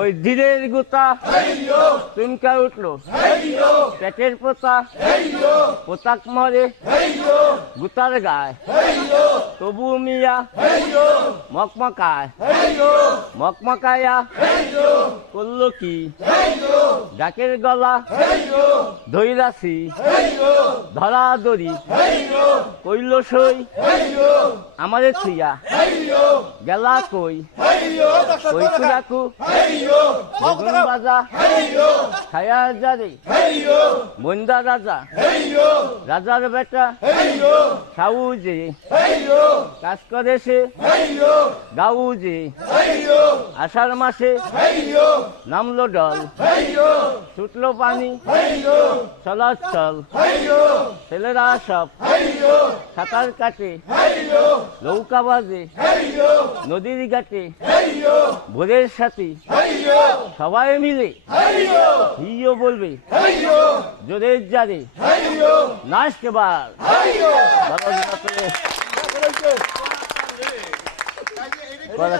ওই ধীরের গোতা। চুনকা উঠল। পেটের পোতা। পোতাক মরে। গুতার গায়। তবু মিয়া। মকমকায়। মকমকায়া। করল কি? ডাকের গলা। ধৈরাছি ধরা দড়ি কইল সই। আমাদের থুইয়া গেলা কই কই কুরাকু বেগুন বাজা ছায়া জারে বন্দা রাজা রাজার বেটা। সাউজে। কাজ করে সে গাউজে। আষাঢ় মাসে। নামলো ডল ছুটলো পানি। চলাচল। ছেলেরা সব। সাঁতার কাটে। নৌকা বাজে। নদীর ঘাটে। ভোরের সাথে। সবাই মিলে। হিও বলবে। জোরের জারে। নাচতে বার। ভালো